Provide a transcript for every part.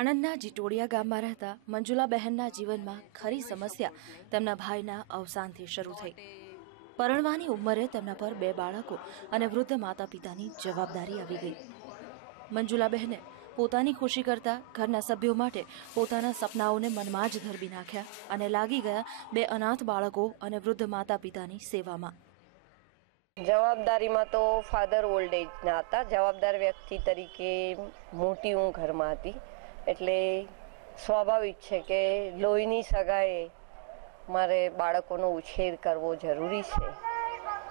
આણંદના જીટોડિયા ગામમાં રહેતા મંજુલાબહેનના જીવનમાં ખરી સમસ્યા તેમના ભાઈના અવસાનથી શરૂ થઈ. પરણવાની ઉંમરે તેમના પર બે બાળકો અને વૃદ્ધ માતા પિતાની જવાબદારી આવી ગઈ. મંજુલાબહેને પોતાની ખુશી કરતા ઘરના સભ્યો માટે પોતાના સપનાઓને મનમાં જ ધરબી નાખ્યા અને લાગી ગયા બે અનાથ બાળકો અને વૃદ્ધ માતા પિતાની સેવામાં. જવાબદારીમાં તો ફાધર ઓલ્ડ એજના હતા. જવાબદાર વ્યક્તિ તરીકે મોટી હું ઘરમાં હતી. એટલે સ્વાભાવિક છે કે લોહીની સગાએ મારે બાળકોનો ઉછેર કરવો જરૂરી છે.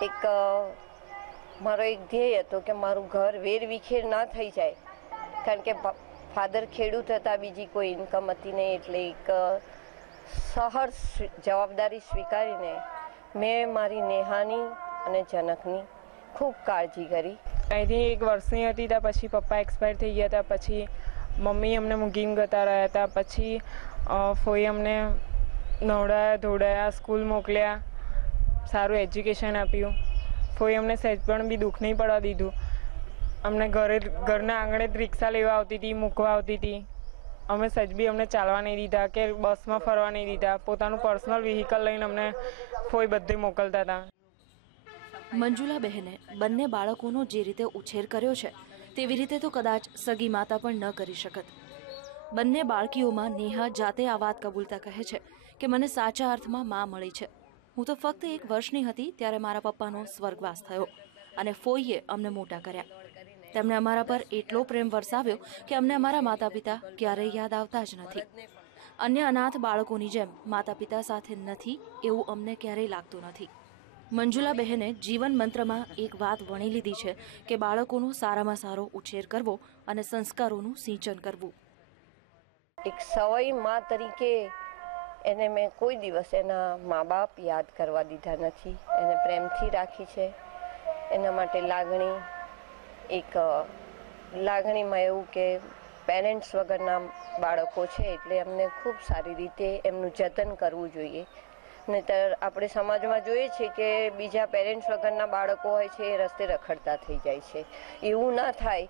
એક મારો એક ધ્યેય હતો કે મારું ઘર વેરવિખેર ના થઈ જાય. કારણ કે ફાધર ખેડૂત હતા, બીજી કોઈ ઇન્કમ હતી નહીં. એટલે એક સહર જવાબદારી સ્વીકારીને મેં મારી નેહાની અને જનકની ખૂબ કાળજી કરી. અહીંથી એક વર્ષની હતી, ત્યાં પછી પપ્પા એક્સપાયર થઈ ગયા હતા પછી મમ્મી અમને મૂકીને જતા રહ્યા હતા. પછી ફોઈ અમને નવડાયા ધોડાયા સ્કૂલ મોકલ્યા. સારું એજ્યુકેશન આપ્યું. ફોઈ અમને સહેજ પણ બી દુઃખ નહીં પડવા દીધું. અમને ઘરે, ઘરના આંગણે જ રિક્ષા લેવા આવતી હતી, મૂકવા આવતી હતી. અમે સહેજ બી અમને ચાલવા નહીં દીધા કે બસમાં ફરવા નહીં દીધા. પોતાનું પર્સનલ વ્હીકલ લઈને અમને ફોઈ બધે મોકલતા હતા. મંજુલા બહેને બંને બાળકોનો જે રીતે ઉછેર કર્યો છે તેવી રીતે તો કદાચ સગી માતા પણ ન કરી શકત. બંને બાળકીઓમાં નેહા જાતે આ વાત કબૂલતા કહે છે કે મને સાચા અર્થમાં મા મળી છે. હું તો ફક્ત એક વર્ષની હતી ત્યારે મારા પપ્પાનો સ્વર્ગવાસ થયો અને ફોઈએ અમને મોટા કર્યા. તેમણે અમારા પર એટલો પ્રેમ વરસાવ્યો કે અમને અમારા માતા પિતા ક્યારેય યાદ આવતા જ નથી. અન્ય અનાથ બાળકોની જેમ માતા પિતા સાથે નથી એવું અમને ક્યારેય લાગતું નથી. મંજુલા બહેને જીવન મંત્રમાં એક વાત વણી લીધી છે કે બાળકોનો સારામાં સારો ઉછેર કરવો અને સંસ્કારોનું સિંચન કરવું. એક સવાઈ મા તરીકે એને મેં કોઈ દિવસ એના મા બાપ યાદ કરવા દીધા નથી. એને પ્રેમથી રાખી છે. એના માટે લાગણી, એક લાગણીમાં એવું કે પેરેન્ટ્સ વગરના બાળકો છે એટલે એમને ખૂબ સારી રીતે એમનું જતન કરવું જોઈએ. નહીતર આપણે સમાજમાં જોઈએ છીએ કે બીજા પેરેન્ટ્સ વગરના બાળકો હોય છે એ રસ્તે રખડતા થઈ જાય છે. એવું ના થાય.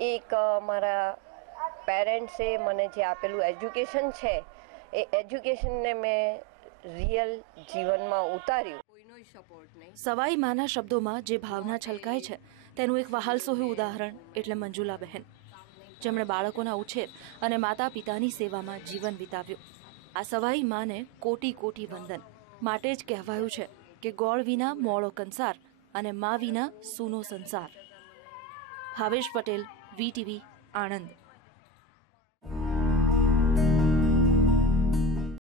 એક મારા પેરેન્ટ્સે મને જે આપેલું એજ્યુકેશન છે એ એજ્યુકેશનને મેં રિયલ જીવનમાં ઉતાર્યું. કોઈનો સપોર્ટ નહીં. સવાઈ માના શબ્દોમાં જે ભાવના છલકાય છે તેનું એક વહાલસોહી ઉદાહરણ એટલે મંજુલા બહેન જેમણે બાળકોના ઉછેર અને માતા પિતાની સેવામાં જીવન વિતાવ્યું. આ સવાઈ માને કોટી કોટી વંદન. માટે જ કહેવાયું છે કે ગોળ વિના મોળો કંસાર અને મા વિના સૂનો સંસાર. ભાવેશ પટેલ વીટીવી આણંદ.